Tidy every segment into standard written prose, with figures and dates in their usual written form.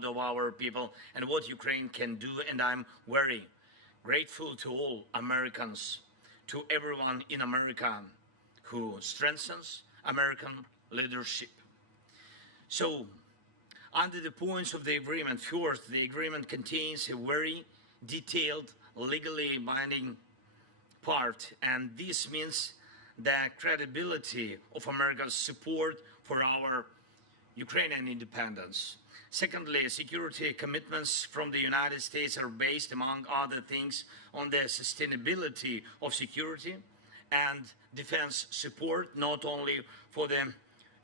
proud of our people and what Ukraine can do, and I'm very grateful to all Americans, to everyone in America who strengthens American leadership. So, under the points of the agreement, first, the agreement contains a very detailed, legally binding part, and this means the credibility of America's support for our Ukrainian independence. Secondly, security commitments from the United States are based, among other things, on the sustainability of security and defense support, not only for the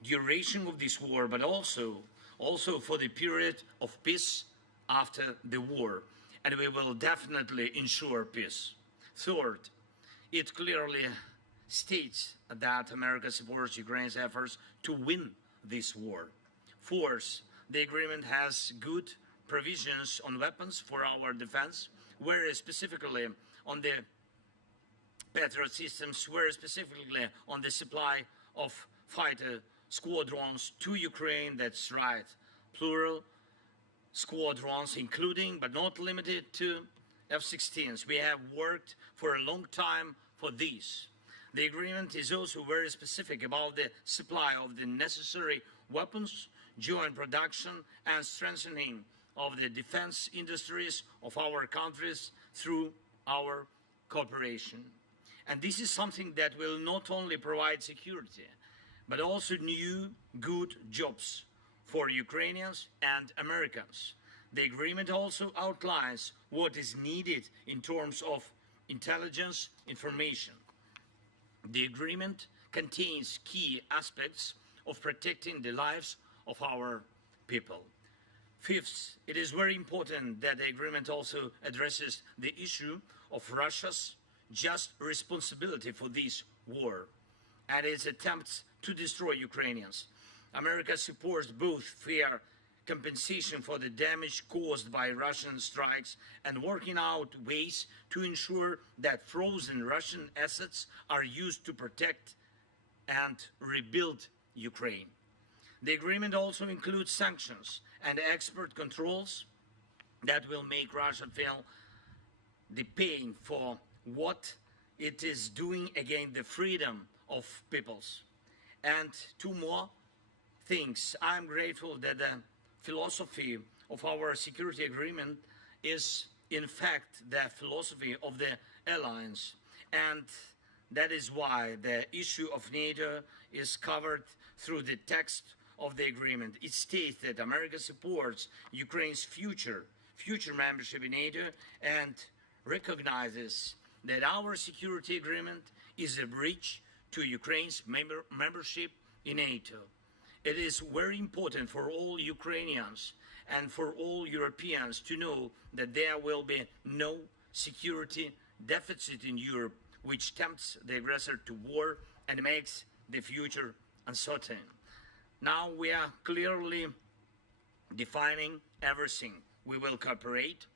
duration of this war, but also for the period of peace after the war. And we will definitely ensure peace. Third, it clearly states that America supports Ukraine's efforts to win this war. Fourth, the agreement has good provisions on weapons for our defense, whereas specifically on the Patriot systems, whereas specifically on the supply of fighter squadrons to Ukraine. That's right, plural squadrons, including but not limited to F-16s. We have worked for a long time for this. The agreement is also very specific about the supply of the necessary weapons, joint production, and strengthening of the defense industries of our countries through our cooperation. And this is something that will not only provide security, but also new, good jobs for Ukrainians and Americans. The agreement also outlines what is needed in terms of intelligence information. The agreement contains key aspects of protecting the lives of our people. Fifth, it is very important that the agreement also addresses the issue of Russia's just responsibility for this war and its attempts to destroy Ukrainians. America supports both fair compensation for the damage caused by Russian strikes and working out ways to ensure that frozen Russian assets are used to protect and rebuild Ukraine. The agreement also includes sanctions and export controls that will make Russia feel the pain for what it is doing against the freedom of peoples. And two more things. I'm grateful that the philosophy of our security agreement is in fact the philosophy of the alliance, and that is why the issue of NATO is covered through the text of the agreement. It states that America supports Ukraine's future membership in NATO and recognizes that our security agreement is a bridge to Ukraine's membership in NATO. It is very important for all Ukrainians and for all Europeans to know that there will be no security deficit in Europe, which tempts the aggressor to war and makes the future uncertain. Now we are clearly defining everything. We will cooperate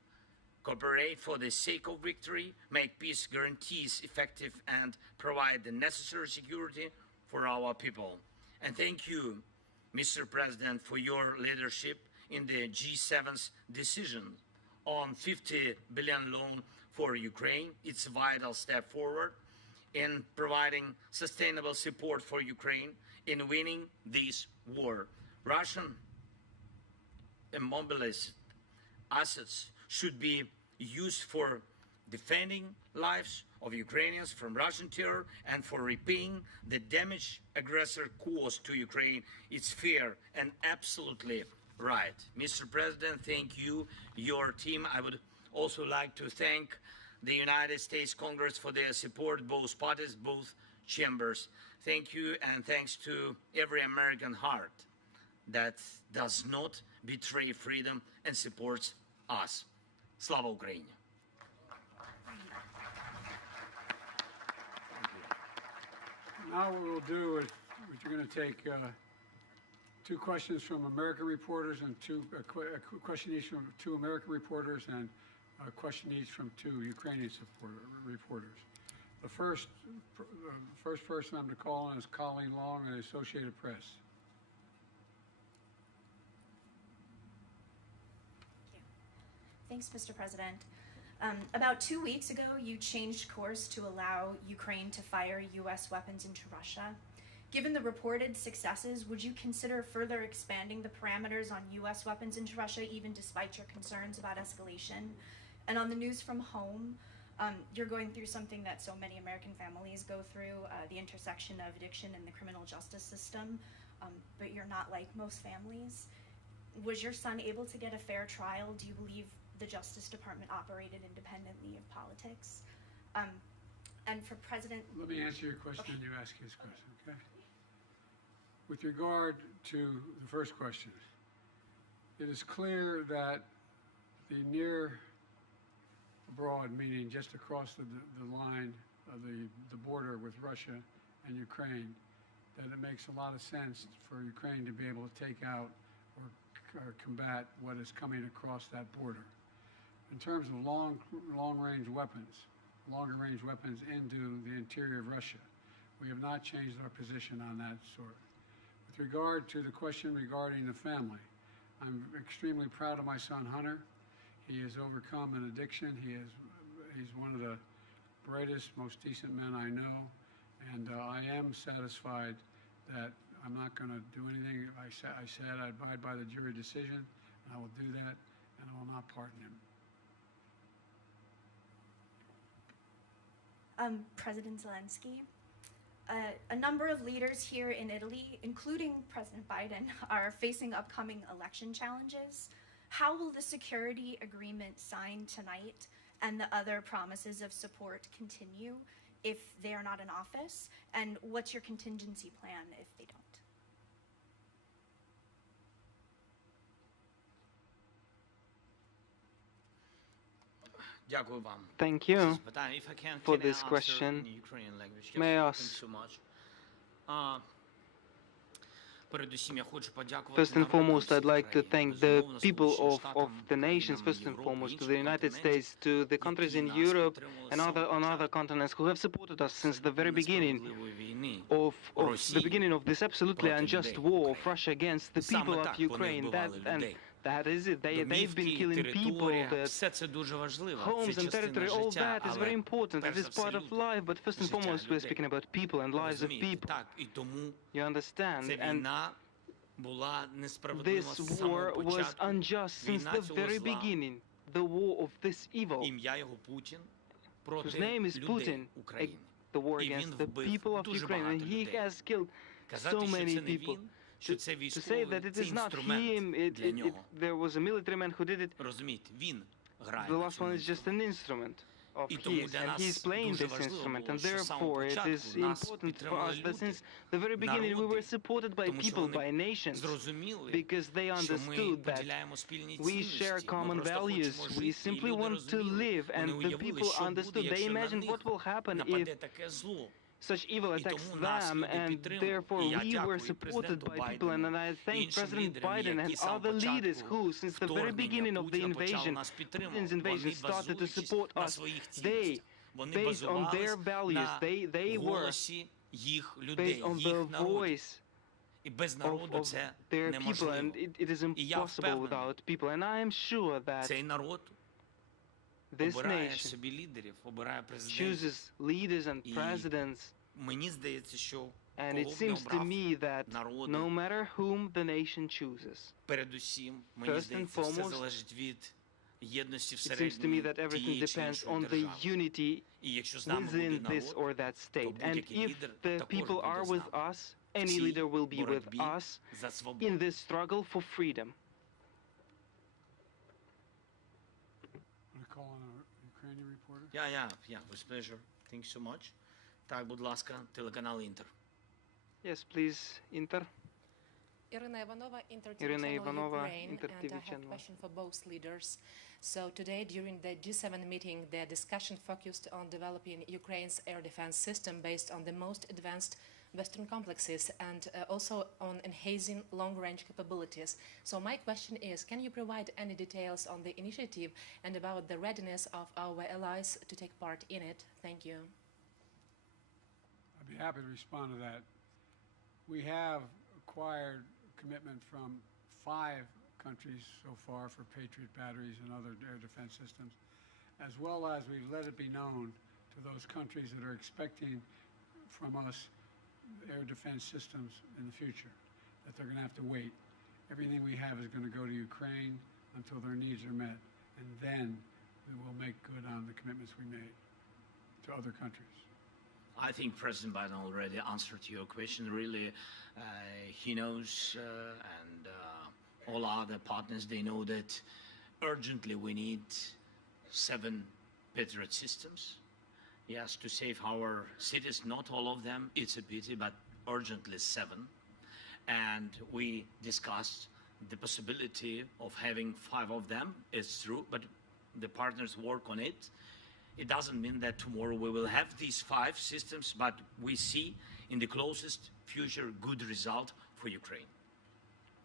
for the sake of victory, make peace guarantees effective, and provide the necessary security for our people. And thank you, Mr. President, for your leadership in the G7's decision on $50 billion loan for Ukraine. It's a vital step forward in providing sustainable support for Ukraine in winning this war. Russian immobilized assets should be used for defending lives of Ukrainians from Russian terror and for repaying the damage aggressor caused to Ukraine. It's fair and absolutely right. Mr. President, thank you, your team. I would also like to thank the United States Congress for their support, both parties, both chambers. Thank you, and thanks to every American heart that does not betray freedom and supports us. Slava Ukraini! Now what we'll do is we're going to take two questions from American reporters and a question each from two American reporters and a question each from two Ukrainian reporters. The first person I'm going to call on is Colleen Long of the Associated Press. Thanks, Mr. President. About 2 weeks ago, you changed course to allow Ukraine to fire U.S. weapons into Russia. Given the reported successes, would you consider further expanding the parameters on U.S. weapons into Russia, even despite your concerns about escalation? And on the news from home, you're going through something that so many American families go through, the intersection of addiction and the criminal justice system, but you're not like most families. Was your son able to get a fair trial? Do you believe the Justice Department operated independently of politics? And for President... Let me answer your question and you ask his question, okay? With regard to the first question, it is clear that the near abroad, meaning just across the line of the border with Russia and Ukraine, that it makes a lot of sense for Ukraine to be able to take out or combat what is coming across that border. In terms of long-range weapons, longer-range weapons into the interior of Russia, we have not changed our position on that sort. With regard to the question regarding the family, I'm extremely proud of my son Hunter. He has overcome an addiction. He's one of the brightest, most decent men I know, and I am satisfied that I'm not going to do anything. I said I abide by the jury decision, and I will do that, and I will not pardon him. President Zelensky, a number of leaders here in Italy, including President Biden, are facing upcoming election challenges. How will the security agreement signed tonight and the other promises of support continue if they are not in office? And what's your contingency plan if they don't? Thank you for this question. May I ask? First and foremost, I'd like to thank the people of the nations, first and foremost, to the United States, to the countries in Europe and on other continents who have supported us since the very beginning of this absolutely unjust war of Russia against the people of Ukraine. That is it. They've been killing people, homes and territory. All that is very important. It is part of life, but first and foremost, we're speaking about people and lives of people. You understand? And this war was unjust since the very beginning. The war of this evil, whose name is Putin, the war against the people of Ukraine, and he has killed so many people. To say that it is not him, there was a military man who did it, the last one is just an instrument of his, and he's playing this instrument, and therefore it is important for us that since the very beginning we were supported by people, by nations, because they understood that we share common values, we simply want to live, and the people understood, they imagined what will happen if such evil attacks them, and therefore we were supported by people, and I thank President Biden and other leaders who, since the very beginning of the invasion, Putin's invasion, started to support us. They, based on their values, they were based on the voice of their people, and it is impossible without people, and I am sure that this nation chooses leaders and presidents, and it seems to me that no matter whom the nation chooses, first and foremost, it seems to me that everything depends on the unity within this or that state. And if the people are with us, any leader will be with us in this struggle for freedom. Ukrainian reporter? Yeah, with pleasure. Thank you so much. Так, будь ласка, телеканал Інтер. Yes, please, Inter. Irina Ivanova, Irina Ivanova, Ukraine, Inter and TV I have channel. a question for both leaders. So today, during the G7 meeting, the discussion focused on developing Ukraine's air defense system based on the most advanced Western complexes and also on enhancing long-range capabilities. So my question is, can you provide any details on the initiative and about the readiness of our allies to take part in it? Thank you. I'd be happy to respond to that. We have acquired commitment from 5 countries so far for Patriot batteries and other air defense systems, as well as we've let it be known to those countries that are expecting from us air defense systems in the future, that they're going to have to wait. Everything we have is going to go to Ukraine until their needs are met, and then we will make good on the commitments we made to other countries. I think President Biden already answered your question. Really, he knows, and all other partners, they know that urgently we need 7 Patriot systems. Yes, to save our cities, not all of them, it's a pity, but urgently 7. And we discussed the possibility of having 5 of them. It's true, but the partners work on it. It doesn't mean that tomorrow we will have these 5 systems, but we see in the closest future good result for Ukraine.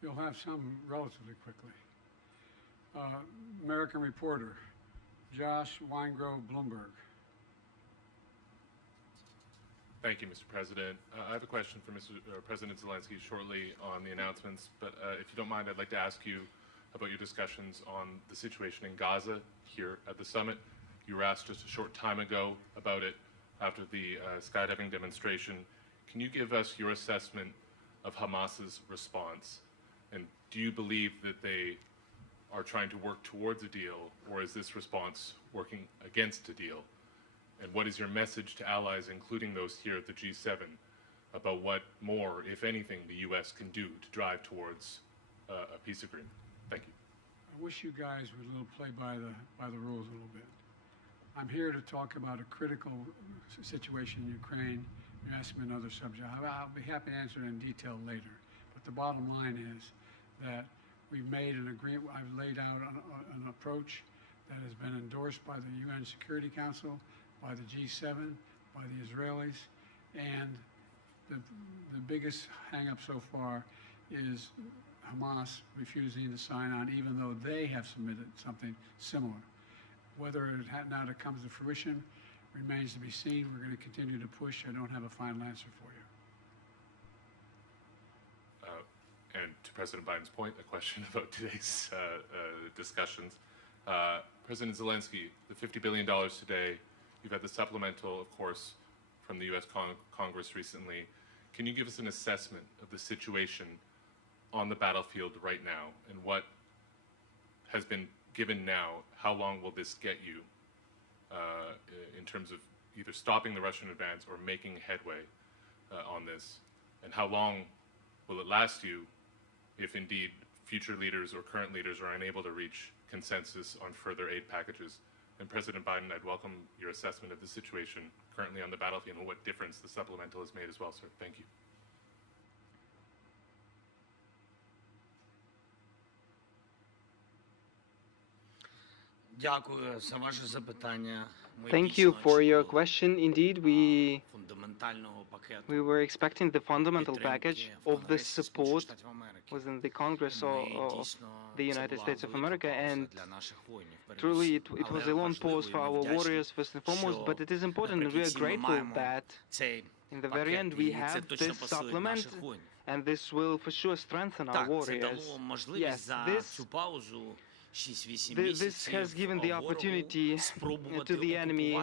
You'll have some relatively quickly. American reporter, Josh Weingrove, Bloomberg. Thank you, Mr. President. I have a question for President Zelensky shortly on the announcements, but if you don't mind, I'd like to ask you about your discussions on the situation in Gaza here at the summit. You were asked just a short time ago about it after the skydiving demonstration. Can you give us your assessment of Hamas's response? And do you believe that they are trying to work towards a deal, or is this response working against a deal? And what is your message to allies, including those here at the G7, about what more, if anything, the U.S. can do to drive towards a peace agreement? Thank you. I wish you guys would play by the rules a little bit. I'm here to talk about a critical situation in Ukraine. You asked me another subject. I'll be happy to answer it in detail later. But the bottom line is that we've made an agreement. I've laid out an approach that has been endorsed by the UN Security Council, by the G7, by the Israelis, and the biggest hang-up so far is Hamas refusing to sign on, even though they have submitted something similar. Whether it comes to fruition remains to be seen. We're going to continue to push. I don't have a final answer for you. And to President Biden's point, a question about today's discussions. President Zelensky, the $50 billion today, you've had the supplemental, of course, from the U.S. Congress recently. Can you give us an assessment of the situation on the battlefield right now, and what has been given now? How long will this get you in terms of either stopping the Russian advance or making headway on this? And how long will it last you if indeed future leaders or current leaders are unable to reach consensus on further aid packages? And President Biden, I'd welcome your assessment of the situation currently on the battlefield and what difference the supplemental has made as well, sir. Thank you. Thank you for your question. Indeed, we were expecting the fundamental package of the support within the Congress of the United States of America, and truly it was a long pause for our warriors first and foremost, but it is important, and we are grateful that in the very end we have this supplement, and this will for sure strengthen our warriors. Yes, this has given the opportunity to the enemy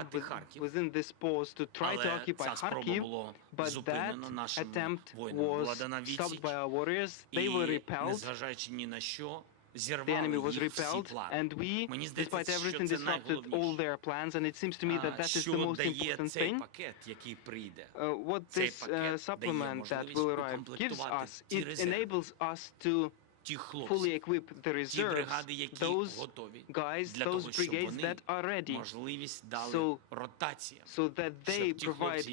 within this pause to try to occupy Kharkiv, but that attempt was stopped by our warriors. They were repelled. The enemy was repelled, and we, despite everything, disrupted all their plans, and it seems to me that that is the most important thing. What this supplement that will arrive gives us, it enables us to fully equip the reserves, those guys, those brigades that are ready, so that they provide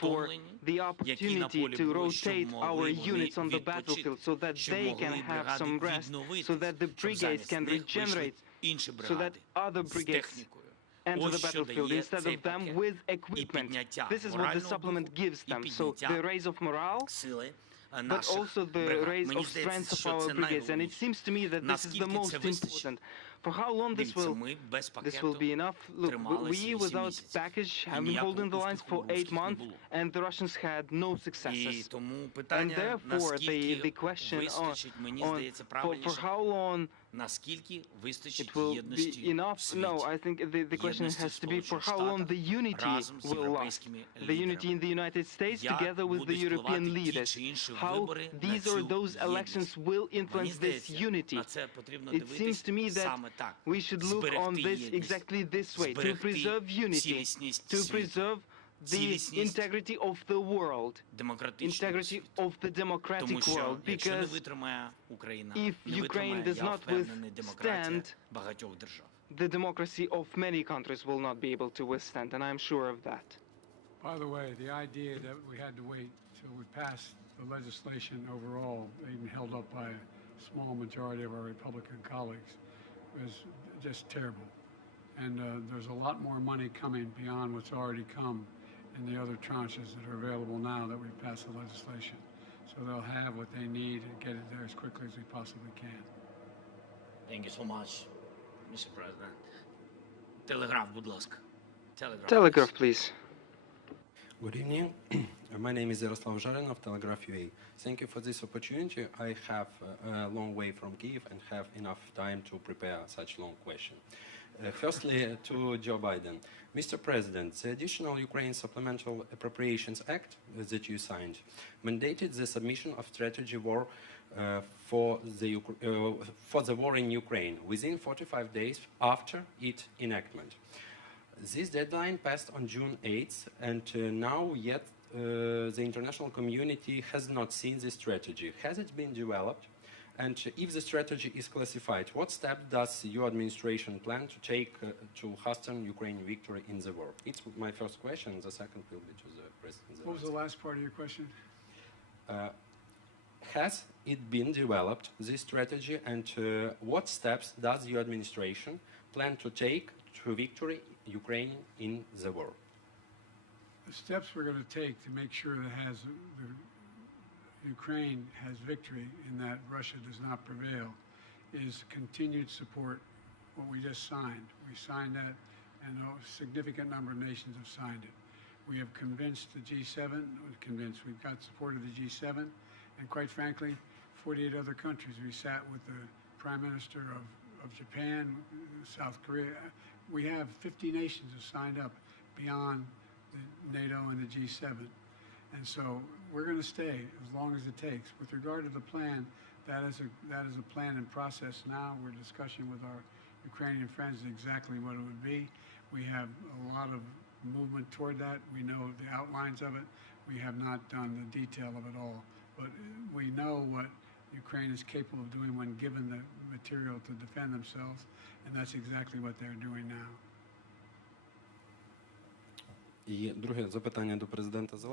for the opportunity to rotate our units on the battlefield, so that they can have some rest, so that the brigades can regenerate, so that other brigades enter the battlefield instead of them with equipment. This is what the supplement gives them. So the raise of morale, but also the raise of strength of our brigades. And it seems to me that this is the most important. For how long this will be enough? Look, we without package have been holding the lines for 8 months, and the Russians had no successes. And therefore, the question for how long it will be enough. No, I think the question has to be for how long the unity will last. The unity in the United States together with the European leaders. How these or those elections will influence this unity. It seems to me that we should look on this exactly this way, to preserve unity, to preserve the integrity of the world, integrity of the democratic world, because if Ukraine does not withstand, the democracy of many countries will not be able to withstand, and I'm sure of that. By the way, the idea that we had to wait till we passed the legislation overall, even held up by a small majority of our Republican colleagues, was just terrible. And there's a lot more money coming beyond what's already come in the other tranches that are available now that we've passed the legislation. So they'll have what they need and get it there as quickly as we possibly can. Thank you so much, Mr. President. Telegraph, будь ласка. Telegraph, please. Good evening. My name is Yaroslav Zharin of Telegraph UA. Thank you for this opportunity. I have a long way from Kyiv and have enough time to prepare such long question. Firstly, to Joe Biden. Mr. President, the additional Ukraine Supplemental Appropriations Act that you signed mandated the submission of strategy war for the war in Ukraine within 45 days after its enactment. This deadline passed on June 8th, and now yet the international community has not seen this strategy. Has it been developed? And if the strategy is classified, what steps does your administration plan to take to hasten Ukrainian victory in the war? It's my first question. The second will be to the President. What was the last part of your question? Has it been developed, this strategy, and what steps does your administration plan to take to victory Ukraine in the war? The steps we're going to take to make sure that Ukraine has victory and that Russia does not prevail is continued support, what we just signed. We signed that, and a significant number of nations have signed it. We have convinced the G7, we've got support of the G7, and quite frankly, 48 other countries. We sat with the Prime Minister of Japan, South Korea. We have 50 nations have signed up beyond the NATO and the G7. And so we're going to stay as long as it takes. With regard to the plan, that is a plan in process now. We're discussing with our Ukrainian friends exactly what it would be. We have a lot of movement toward that. We know the outlines of it. We have not done the detail of it all. But we know what Ukraine is capable of doing when given the material to defend themselves, and that's exactly what they're doing now.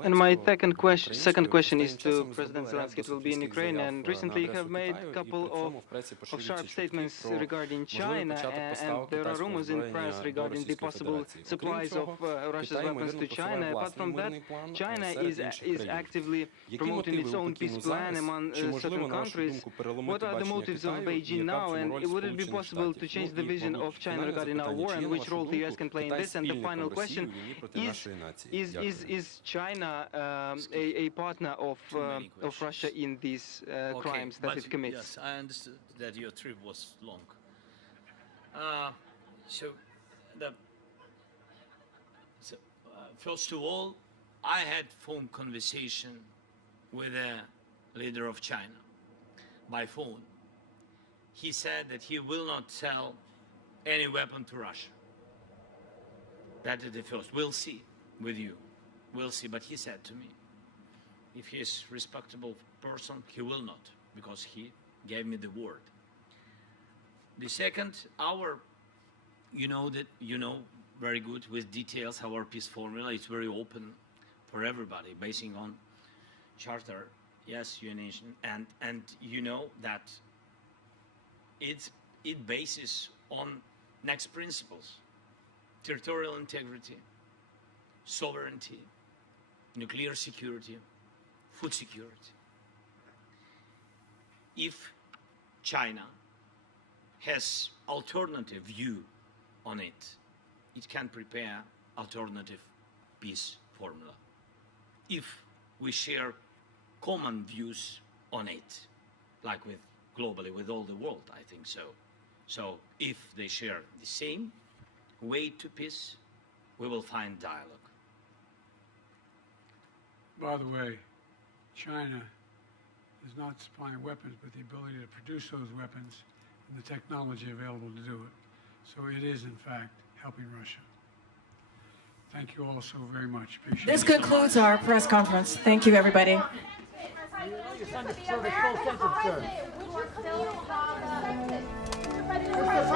And my second question is to President Zelensky. It will be in Ukraine, and recently you have made a couple of sharp statements regarding China, and there are rumors in press regarding the possible supplies of Russia's weapons to China. Apart from that, China is actively promoting its own peace plan among certain countries. What are the motives of Beijing now, and would it be possible to change the vision of China regarding our war, and which role the U.S. can play in this? And the final question is China a partner of Russia in these crimes that it commits? Yes, I understood that your trip was long. First of all, I had phone conversation with the leader of China by phone. He said that he will not sell any weapon to Russia. That is the first. We'll see with you. We'll see. But he said to me, if he is a respectable person, he will not, because he gave me the word. The second, you know very good with details our peace formula. It's very open for everybody, basing on charter, yes, UN nation, and you know that it bases on next principles: territorial integrity, sovereignty, nuclear security, food security, if China has alternative view on it, it can prepare alternative peace formula. If we share common views on it, like with globally with all the world, I think so. So if they share the same way to peace, we will find dialogue. By the way, China is not supplying weapons, but the ability to produce those weapons and the technology available to do it. So it is, in fact, helping Russia. Thank you all so very much. Appreciate This it. concludes our press conference. Thank you, everybody. Would you still have